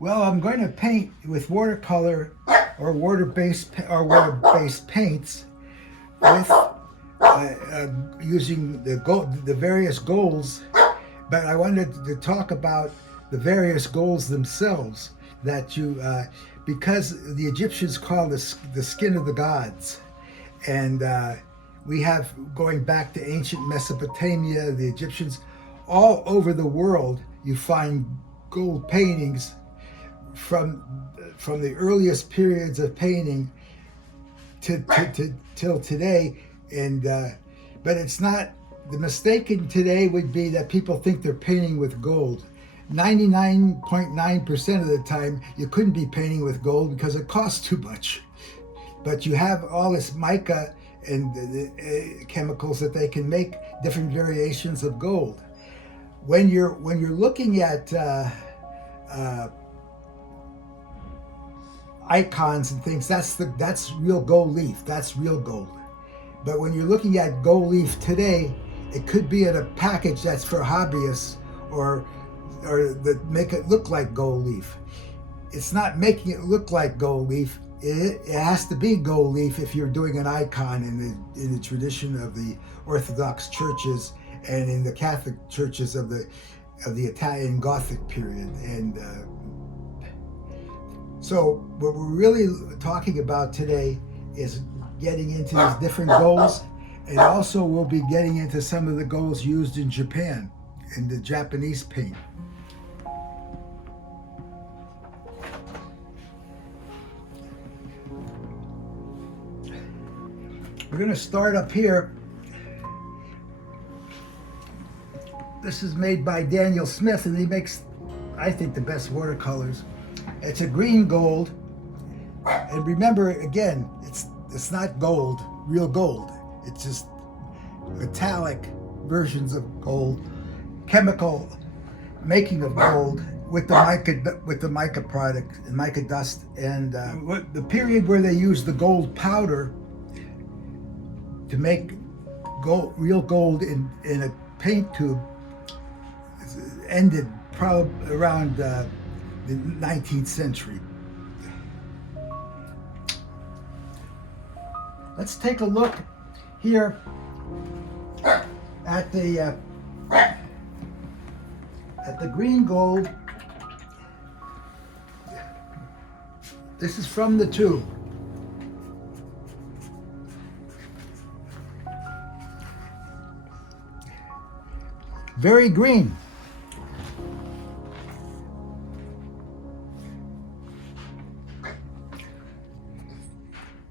Well, I'm going to paint with watercolor or water-based paints with using the various golds. But I wanted to talk about the various golds themselves that because the Egyptians call the skin of the gods, and we have going back to ancient Mesopotamia, the Egyptians, all over the world. You find gold paintings from the earliest periods of painting till today, and but it's not. The mistake in today would be that people think they're painting with gold. 99.9% of the time, you couldn't be painting with gold because it costs too much. But you have all this mica and the chemicals that they can make different variations of gold. When you're looking at icons and things, that's real gold leaf. That's real gold. But when you're looking at gold leaf today, it could be in a package that's for hobbyists or that make it look like gold leaf. It's not making it look like gold leaf. It has to be gold leaf if you're doing an icon in the tradition of the Orthodox churches and in the Catholic churches of the Italian Gothic period. And so what we're really talking about today is getting into these different golds, and also we'll be getting into some of the golds used in Japan, in the Japanese paint. We're going to start up here. This is made by Daniel Smith, and he makes, I think, the best watercolors. It's a green gold, and remember, again, it's not gold, real gold. It's just metallic versions of gold, chemical making of gold with the mica product and mica dust. And the period where they used the gold powder to make real gold in a paint tube ended probably around the 19th century. Let's take a look here at the green gold. This is from the tube. Very green.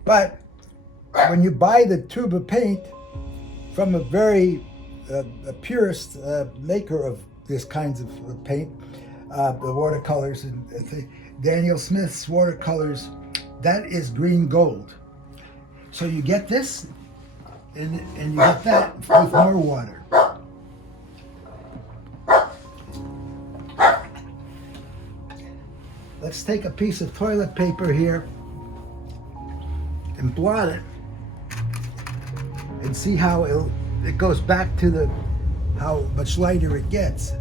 But when you buy the tube of paint from a very a purist maker of this kinds of paint, the watercolors and Daniel Smith's watercolors, that is green gold. So you get this, and you get that with more water. Let's take a piece of toilet paper here and blot it and see how it goes back to how much lighter it gets.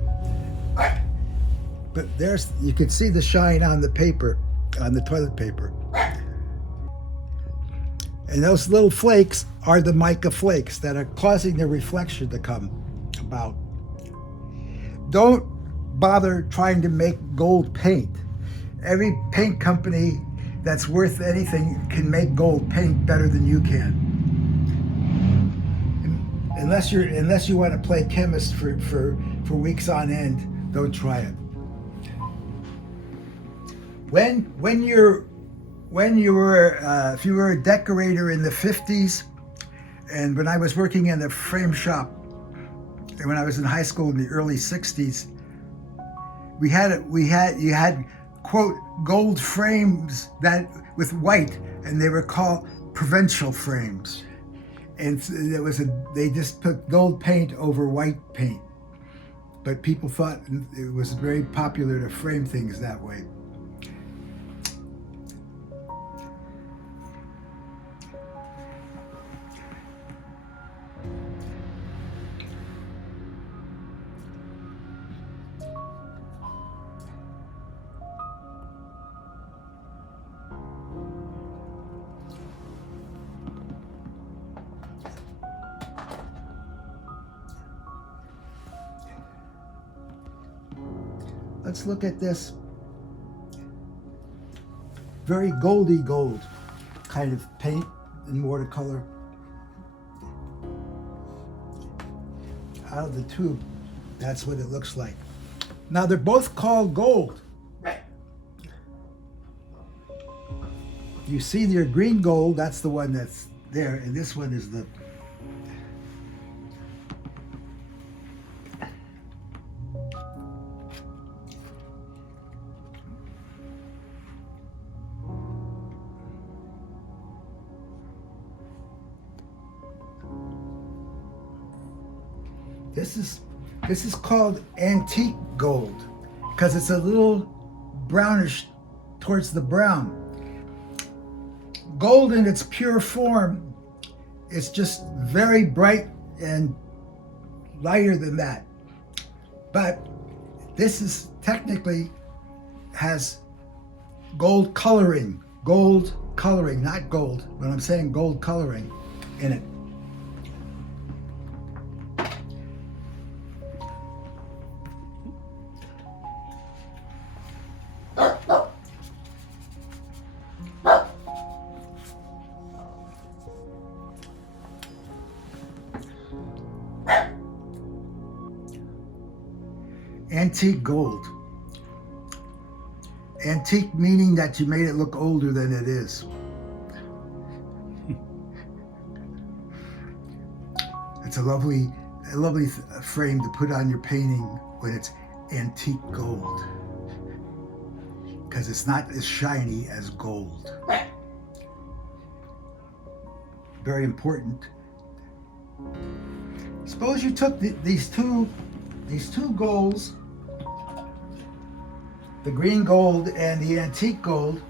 But you can see the shine on the paper, on the toilet paper. And those little flakes are the mica flakes that are causing the reflection to come about. Don't bother trying to make gold paint. Every paint company that's worth anything can make gold paint better than you can. Unless you want to play chemist for weeks on end, don't try it. If you were a decorator in the 50s, and when I was working in the frame shop, and when I was in high school in the early 60s, you had quote gold frames that with white, and they were called provincial frames. And they just put gold paint over white paint. But people thought it was very popular to frame things that way. let's look at this very goldy gold kind of paint in watercolor out of the tube. That's what it looks like. Now they're both called gold. You see your green gold, that's the one that's there, and this one is the This is called antique gold because it's a little brownish towards the brown. Gold in its pure form is just very bright and lighter than that. But this is technically has gold coloring, not gold, but I'm saying gold coloring in it. Antique gold. Antique meaning that you made it look older than it is. It's a lovely frame to put on your painting when it's antique gold, because it's not as shiny as gold. Very important. Suppose you took these two golds, the green gold and the antique gold,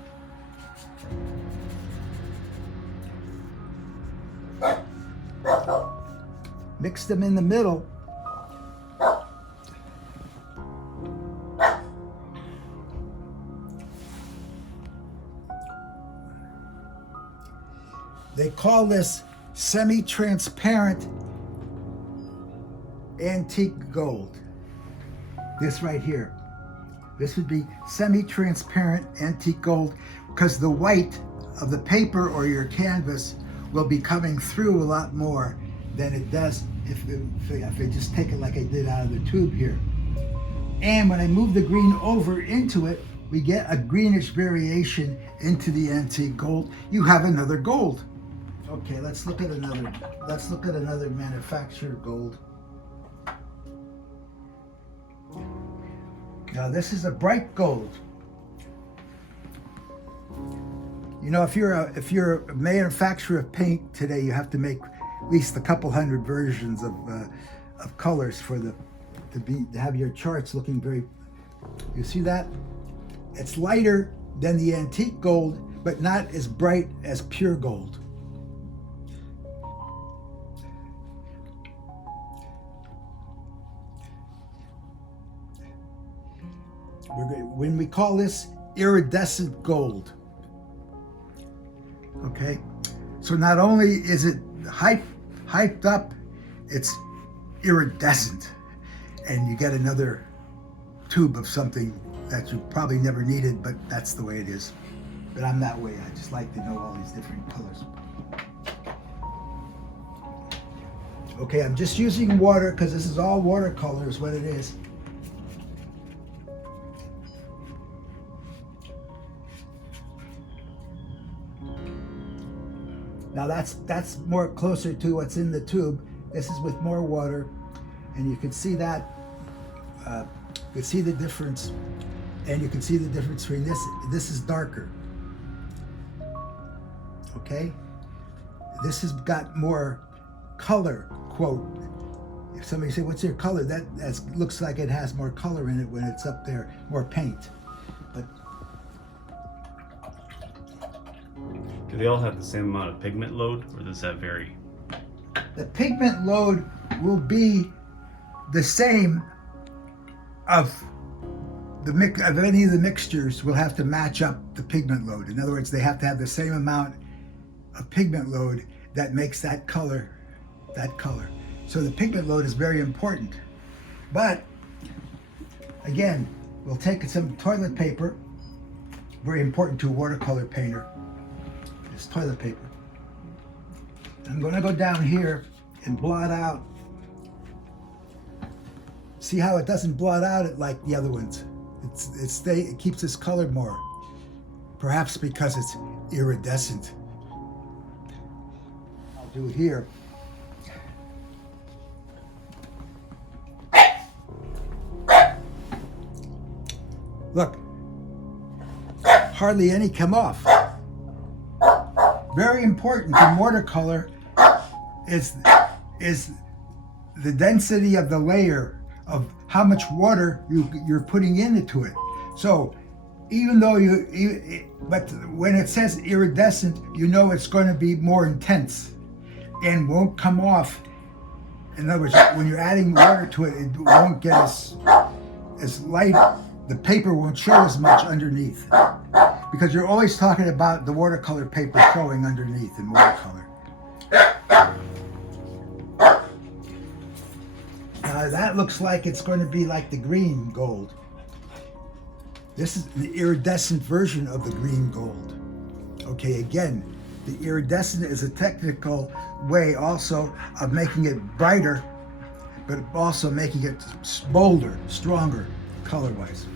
mix them in the middle, they call this semi-transparent antique gold. This right here. This would be semi-transparent antique gold because the white of the paper or your canvas will be coming through a lot more than it does if I just take it like I did out of the tube here. And when I move the green over into it, we get a greenish variation into the antique gold. You have another gold. Okay, let's look at another manufactured gold. Now this is a bright gold. You know, if you're a manufacturer of paint today, you have to make at least a couple hundred versions of colors to have your charts looking very. You see that? It's lighter than the antique gold, but not as bright as pure gold. When we call this iridescent gold, okay? So not only is it hyped up, it's iridescent, and you get another tube of something that you probably never needed, but that's the way it is. But I'm that way. I just like to know all these different colors. Okay, I'm just using water because this is all watercolor is what it is. Now that's more closer to what's in the tube. This is with more water, and you can see that. You can see the difference, and you can see the difference between this. This is darker. Okay, this has got more color. Quote. If somebody say, "What's your color?" That looks like it has more color in it when it's up there, more paint. But do they all have the same amount of pigment load, or does that vary? the pigment load will be the same of any of the mixtures will have to match up the pigment load. In other words, they have to have the same amount of pigment load that makes that color that color. So the pigment load is very important. But again, we'll take some toilet paper, very important to a watercolor painter, is toilet paper. I'm going to go down here and blot out. See how it doesn't blot out it like the other ones. It keeps its color more. Perhaps because it's iridescent. I'll do here. Look, hardly any come off. Very important in watercolor is the density of the layer, of how much water you're putting into it. So even though but when it says iridescent, you know it's going to be more intense and won't come off. In other words, when you're adding water to it, it won't get as light. The paper won't show as much underneath, because you're always talking about the watercolor paper showing underneath in watercolor. That looks like it's going to be like the green gold. This is the iridescent version of the green gold. Okay, again, the iridescent is a technical way also of making it brighter, but also making it bolder, stronger, color-wise.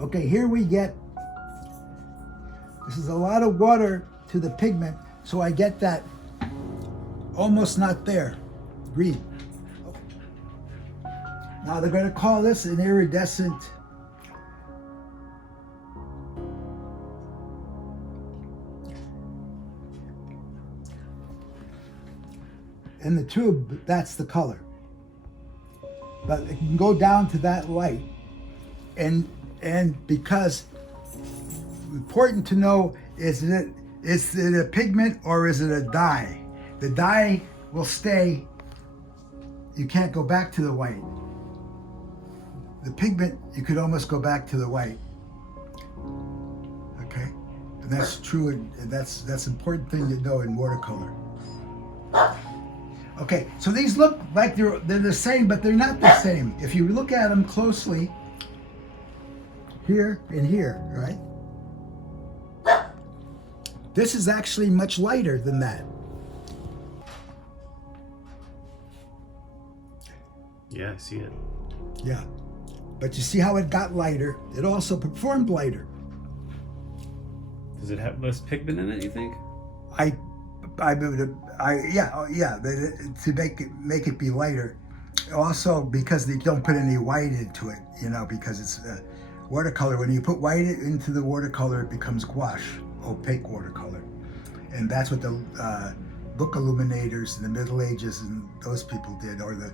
Okay, here we get, this is a lot of water to the pigment, so I get that almost not there, green. Now they're going to call this an iridescent in the tube. That's the color, but it can go down to that light, and because important to know, is it a pigment or is it a dye? The dye will stay. You can't go back to the white. The pigment, you could almost go back to the white. Okay, and that's true, and that's an important thing to know in watercolor. Okay, so these look like they're the same, but they're not the same. If you look at them closely, here and here, right? This is actually much lighter than that. Yeah, I see it. Yeah, but you see how it got lighter? It also performed lighter. Does it have less pigment in it, you think? Yeah, to make it be lighter. Also, because they don't put any white into it, because it's watercolor. When you put white into the watercolor, it becomes gouache, opaque watercolor, and that's what the book illuminators in the Middle Ages and those people did, or the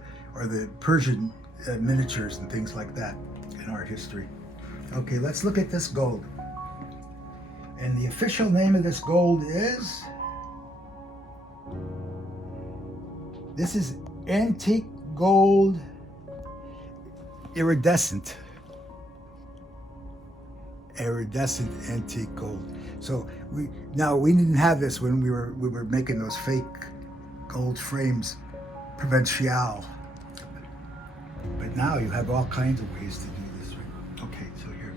Persian miniatures and things like that in art history. Okay, let's look at this gold. And the official name of this gold is, this is Antique Gold Iridescent. Iridescent Antique Gold. So we didn't have this when we were making those fake gold frames, provincial. But now you have all kinds of ways to do this. Okay, so here.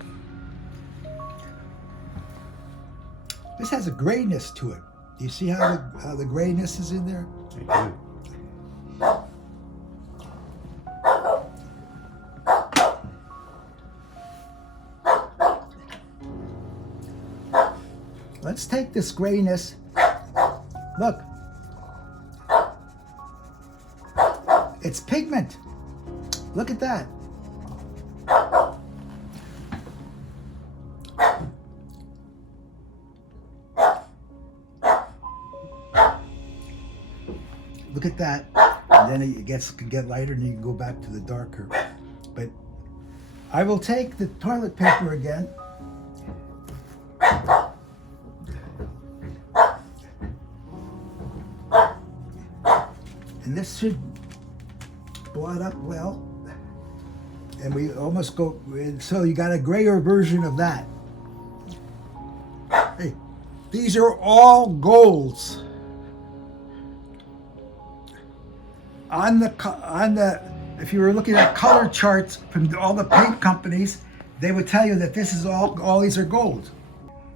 This has a grayness to it. Do you see how the grayness is in there? I do. Let's take this grayness. Look. It's pigment. Look at that. Look at that. And then it can get lighter, and you can go back to the darker. But I will take the toilet paper again. And this should blot up well. And we almost so you got a grayer version of that. Hey, These are all golds. On the if you were looking at color charts from all the paint companies, they would tell you that this is all these are gold.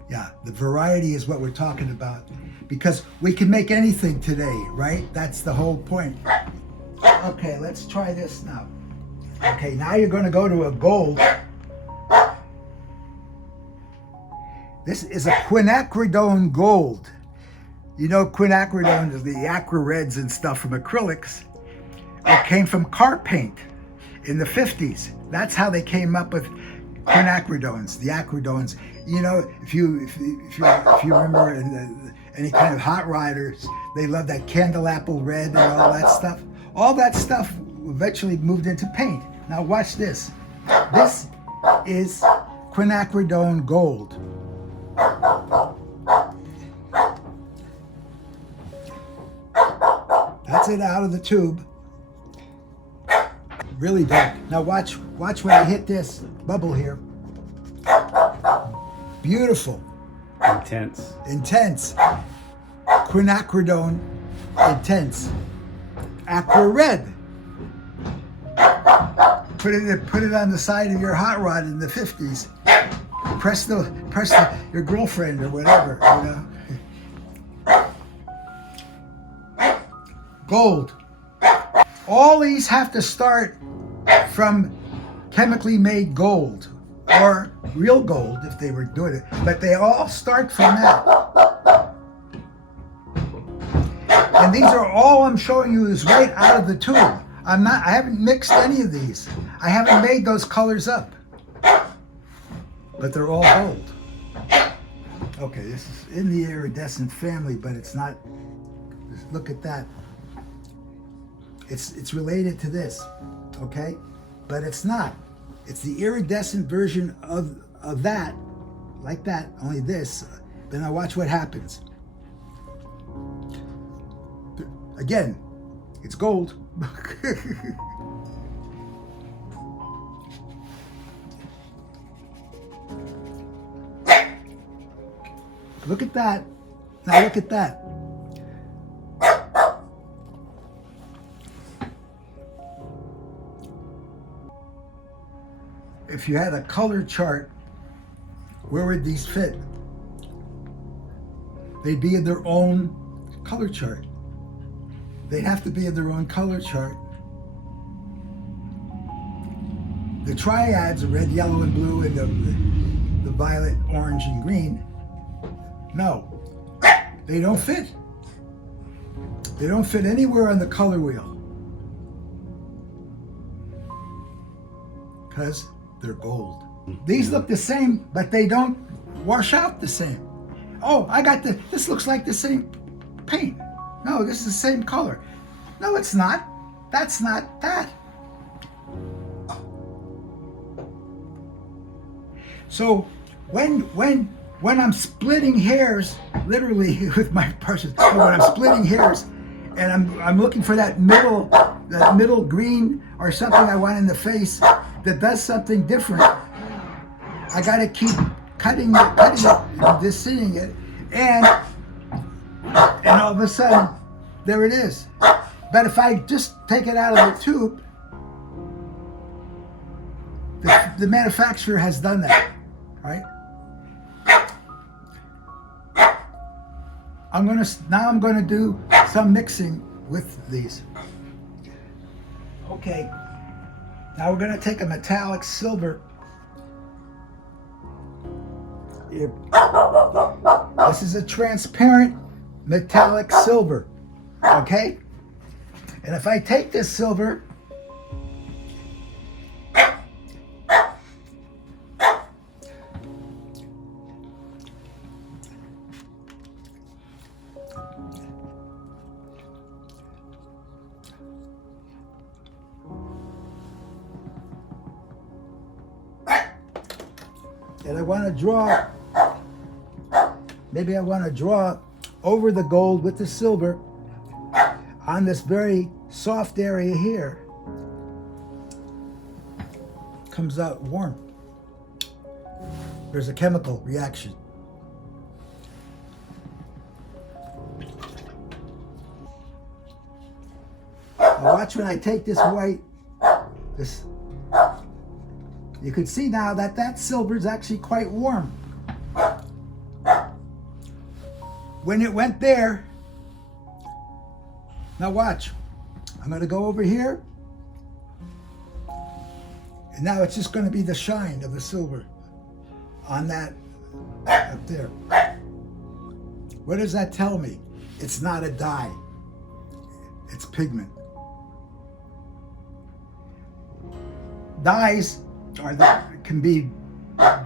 Yeah, the variety is what we're talking about, because we can make anything today, right? That's the whole point. Okay, let's try this now. Okay, now you're going to go to a gold. This is a Quinacridone Gold. You know, quinacridone is the aqua reds and stuff from acrylics. It came from car paint in the 50s. That's how they came up with quinacridones, the acridones. You know, if you remember in any kind of hot riders, they love that candelapple red and all that stuff. All that stuff eventually moved into paint. Now watch this. This is Quinacridone Gold. That's it out of the tube. Really dark. Now watch when I hit this bubble here. Beautiful. Intense. Quinacridone Intense. Aqua red. Put it on the side of your hot rod in the 50s. Press your girlfriend or whatever, you know. Gold. All these have to start from chemically made gold or real gold if they were doing it, but they all start from that. And these are all I'm showing you is right out of the tube. I haven't mixed any of these. I haven't made those colors up, but they're all gold. Okay, this is in the iridescent family, but it's not. Look at that. It's related to this, okay? But it's not. It's the iridescent version of that, like that, only this. Then I watch what happens. Again, it's gold. Look at that. Now look at that. If you had a color chart, where would these fit? They'd be in their own color chart. They'd have to be in their own color chart. The triads, the red, yellow, and blue, and the violet, orange, and green, no, they don't fit. They don't fit anywhere on the color wheel because they're gold. These look the same, but they don't wash out the same. Oh, this looks like the same paint. No, this is the same color. No, it's not. That's not that. So when I'm splitting hairs, literally with my brushes, when I'm splitting hairs and I'm looking for that middle green or something I want in the face that does something different, I gotta keep cutting it, desitting it, and all of a sudden, there it is. But if I just take it out of the tube, the manufacturer has done that, right? Now I'm gonna do some mixing with these. Okay, now we're gonna take a metallic silver. This is a transparent metallic silver, okay? And if I take this silver, and I want to draw, maybe I want to draw over the gold with the silver on this very soft area here. Comes out warm. There's a chemical reaction. Now watch when I take this white, this, you can see now that that silver is actually quite warm. When it went there, now watch, I'm going to go over here, and now it's just going to be the shine of the silver on that up there. What does that tell me? It's not a dye, it's pigment. Dyes can be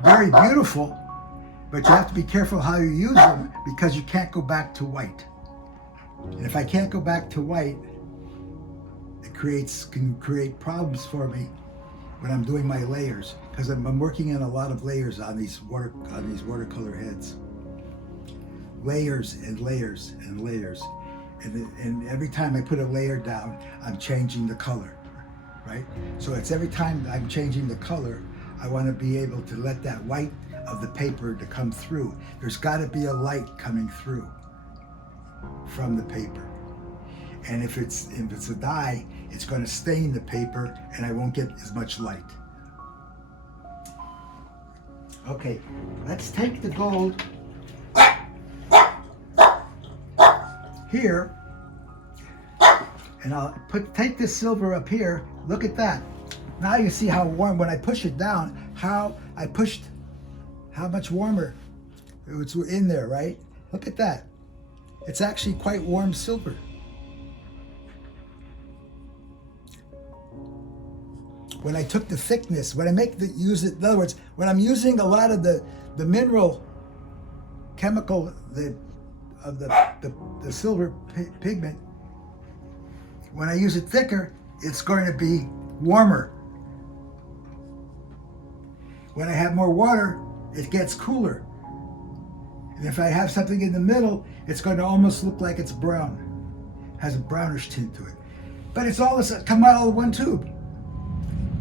very beautiful, but you have to be careful how you use them because you can't go back to white. And if I can't go back to white, it can create problems for me when I'm doing my layers, because I'm working in a lot of layers on these watercolor heads. Layers and layers and layers. And every time I put a layer down, I'm changing the color, right? So it's every time I'm changing the color, I want to be able to let that white of the paper to come through. There's got to be a light coming through from the paper. And if it's a dye, it's going to stain the paper and I won't get as much light. Okay, let's take the gold here, and I'll take this silver up here. Look at that. Now you see how warm, when I push it down, how much warmer it was in there, right? Look at that. It's actually quite warm silver. When I took the thickness, when I use it, in other words, when I'm using a lot of the mineral chemical of the silver pigment, when I use it thicker, it's going to be warmer. When I have more water, it gets cooler. And if I have something in the middle, it's going to almost look like it's brown. It has a brownish tint to it. But it's all this come out of one tube.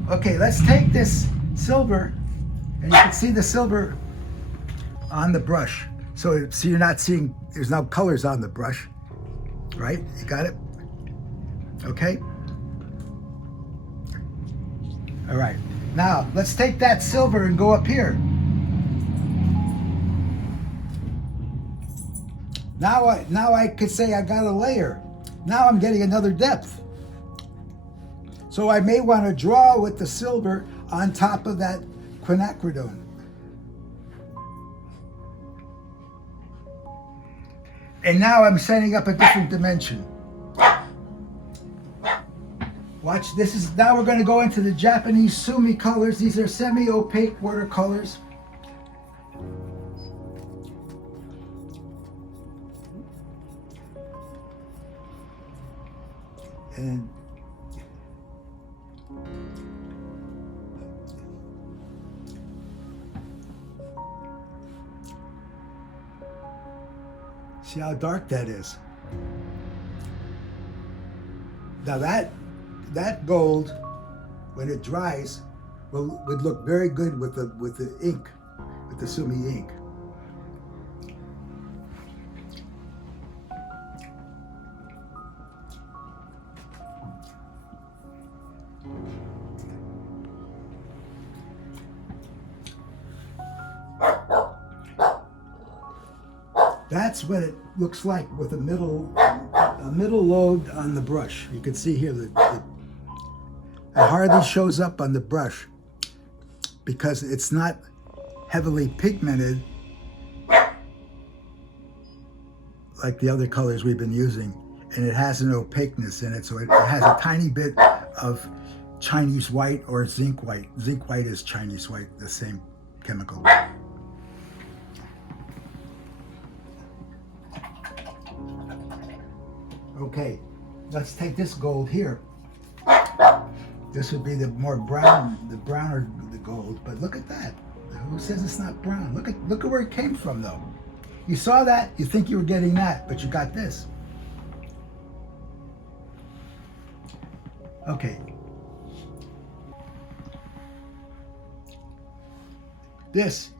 Okay, let's take this silver, and you can see the silver on the brush. So you're not seeing, there's no colors on the brush, right? You got it? Okay? All right, now let's take that silver and go up here. Now I could say I got a layer. Now I'm getting another depth. So I may want to draw with the silver on top of that quinacridone. And now I'm setting up a different dimension. Watch, now we're going to go into the Japanese sumi colors. These are semi-opaque watercolors. And see how dark that is. Now that gold, when it dries, would look very good with the ink, with the sumi ink. That's what it looks like with a middle load on the brush. You can see here that it hardly shows up on the brush because it's not heavily pigmented like the other colors we've been using, and it has an opaqueness in it, so it has a tiny bit of Chinese white or zinc white. Zinc white is Chinese white, the same chemical. Okay, let's take this gold here. This would be the more brown, the browner the gold, but look at that. Who says it's not brown? Look at where it came from though. You saw that, you think you were getting that, but you got this. Okay. This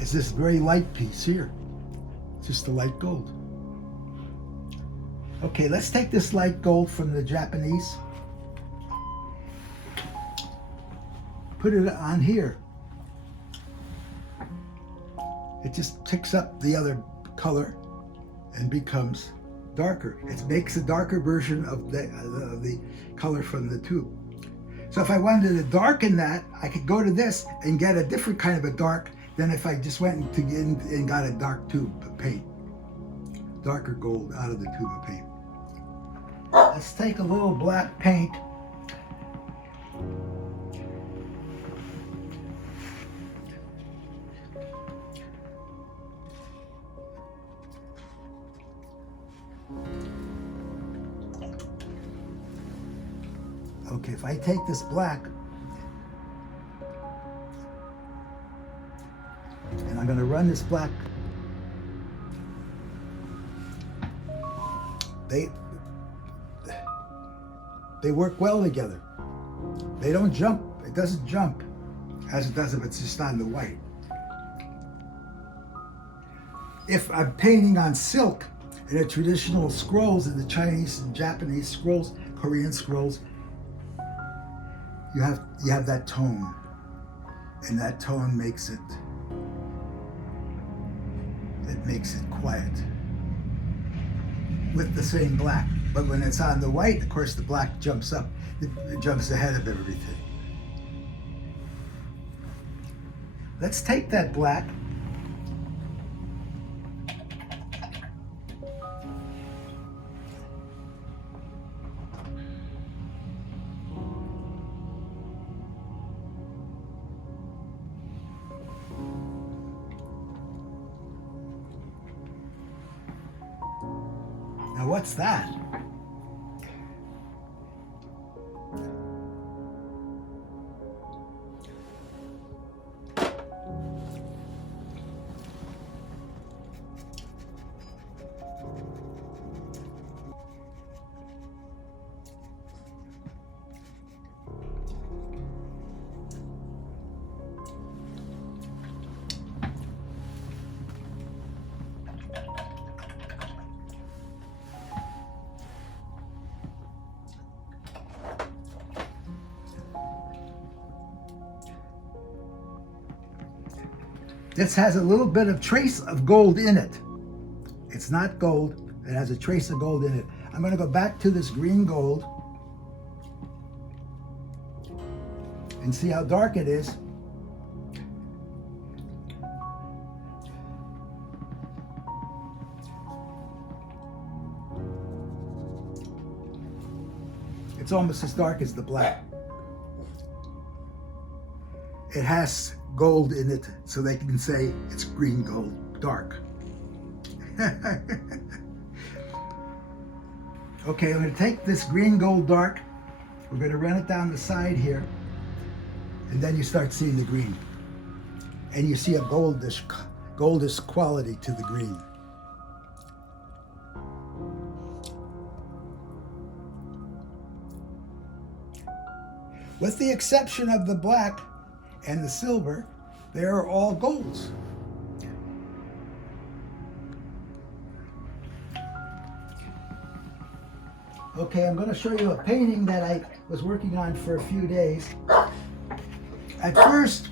is this very light piece here. It's just the light gold. Okay, let's take this light gold from the Japanese put it on here, it just picks up the other color and becomes darker. It makes a darker version of the color from the tube. So if I wanted to darken that, I could go to this and get a different kind of a dark than if I just went and got a dark tube of paint. Darker gold out of the tube of paint. Let's take a little black paint. Okay, if I take this black and I'm going to run this black, they work well together. They don't jump. It doesn't jump as it does if it's just on the white. If I'm painting on silk in the traditional scrolls, in the Chinese and Japanese scrolls, Korean scrolls, you have that tone, and that tone makes it quiet with the same black. But when it's on the white, of course, the black jumps up. It jumps ahead of everything. Let's take that black Now what's that? This has a little bit of trace of gold in it. It's not gold, it has a trace of gold in it. I'm going to go back to this green gold and see how dark it is. It's almost as dark as the black. It has gold in it, so they can say it's green gold, dark. Okay, I'm going to take this green gold dark. We're going to run it down the side here, and then you start seeing the green. And you see a goldish quality to the green. With the exception of the black and the silver, they are all golds. Okay, I'm going to show you a painting that I was working on for a few days. At first,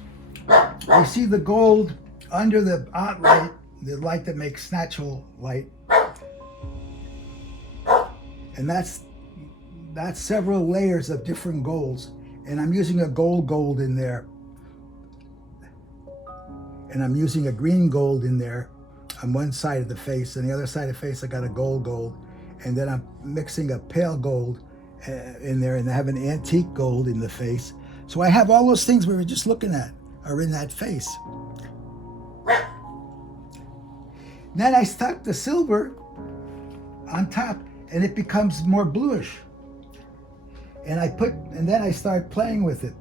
you see the gold under the light, the light that makes natural light. And that's several layers of different golds. And I'm using a gold in there. And I'm using a green gold in there on one side of the face, and the other side of the face I got a gold, and then I'm mixing a pale gold in there, and I have an antique gold in the face. So I have all those things we were just looking at are in that face. Then I stuck the silver on top, and it becomes more bluish. And then I start playing with it.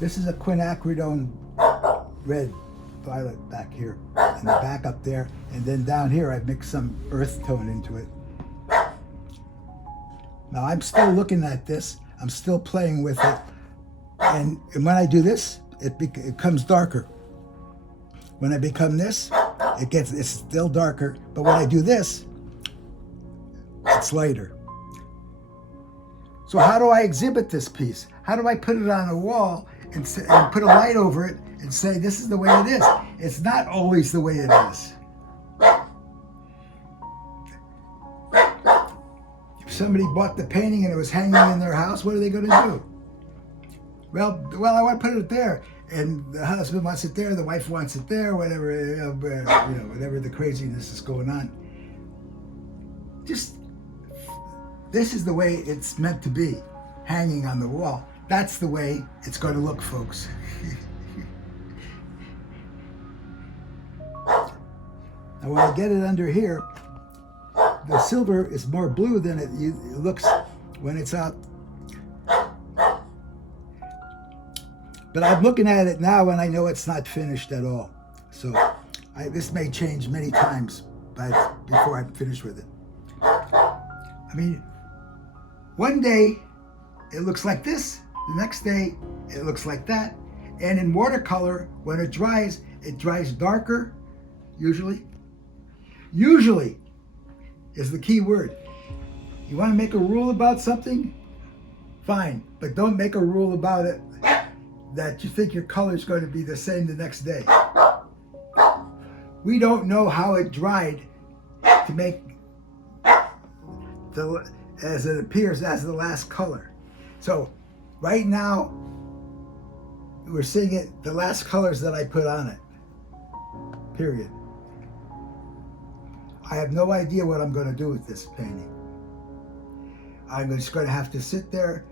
This is a Quinacridone red violet back here, and the back up there, and then down here I mixed some earth tone into it. Now I'm still looking at this, I'm still playing with it, and when I do this, it becomes darker. When I become this, it's still darker, but when I do this, it's lighter. So how do I exhibit this piece? How do I put it on a wall and put a light over it and say, this is the way it is? It's not always the way it is. If somebody bought the painting and it was hanging in their house, what are they going to do? Well, I want to put it there. And the husband wants it there, the wife wants it there, whatever, whatever the craziness is going on. Just, this is the way it's meant to be, hanging on the wall. That's the way it's going to look, folks. Now when I get it under here, the silver is more blue than it looks when it's out. But I'm looking at it now and I know it's not finished at all. So this may change many times before I'm finished with it. I mean, one day it looks like this, the next day it looks like that. And in watercolor, when it dries darker, usually. Usually is the key word. You want to make a rule about something? Fine, but don't make a rule about it that you think your color is going to be the same the next day. We don't know how it dried to make as it appears as the last color. So right now we're seeing it, the last colors that I put on it, period. I have no idea what I'm going to do with this painting. I'm just going to have to sit there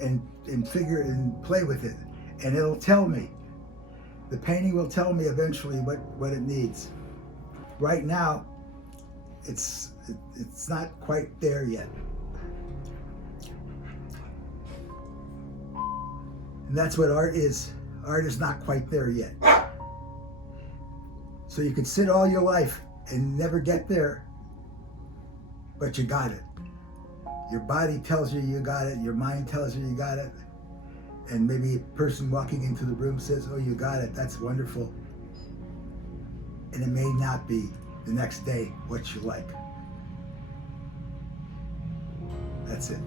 and figure and play with it. And it'll tell me. The painting will tell me eventually what it needs. Right now, it's not quite there yet. And that's what art is. Art is not quite there yet. So you could sit all your life and never get there, but you got it. Your body tells you you got it. Your mind tells you you got it. And maybe a person walking into the room says, oh, you got it, that's wonderful. And it may not be the next day what you like. That's it.